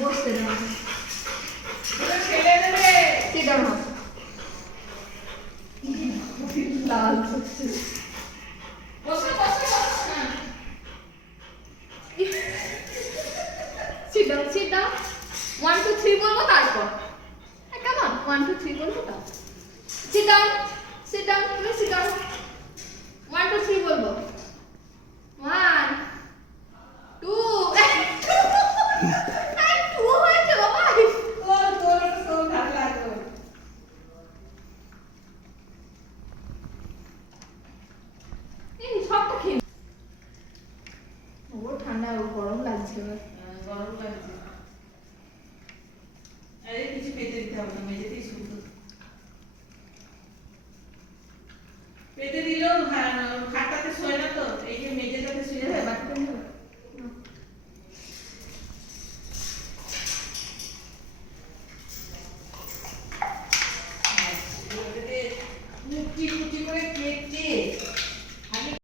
বসতে দাও ওটা ছেলে দেবে sit down হও লাল হচ্ছে বসে বসে হ্যাঁ sit down 1 2 3 বলবো তারপর come on 1 2 3 বলবো তারপর sit down তুমি sit down 1 2 3 বলবো 1 2 2 হয়েছে বাবা তোর ভালো লাগবে এই সবটা খেয়ে ও ঠান্ডা ও গরম লাগছে এবার গরম লাগছে আরে কিছু খেতে দিতে হবে না মেঝেতেই শুধু